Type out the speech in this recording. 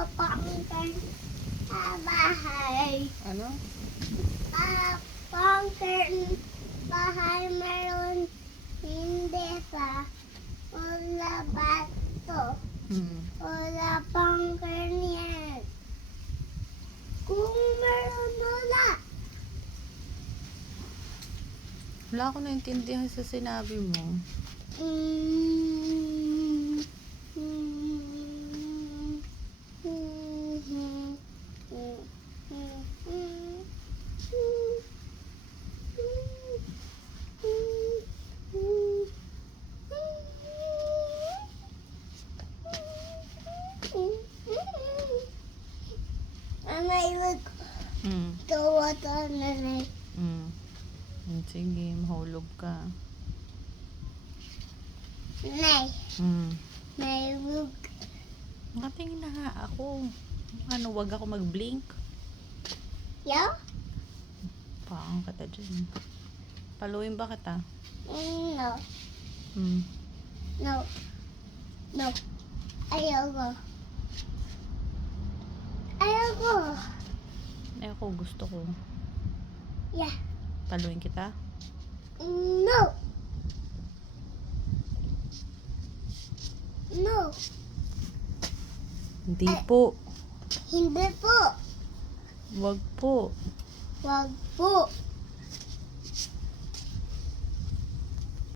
Papangkin sa bahay. Ano? Papangkin bahay meron hindi pa. Wala bato. Wala pangkin yan. Kung meron wala. Wala akong naintindihan sa sinabi mo. May look. Tawa na rin. Sige, mahulog ka. Nay. Mm. May look. Nakatingin na nga ako. Ano, wag ako mag-blink. Yo? Paang ka ta dyan. Paluin ba kita? No. Hmm. No. No. Ayoko. Ayoko. Eh ako, gusto ko. Yeah. Paluin kita? No. No. Hindi po. Hindi po. Wag po. Wag po.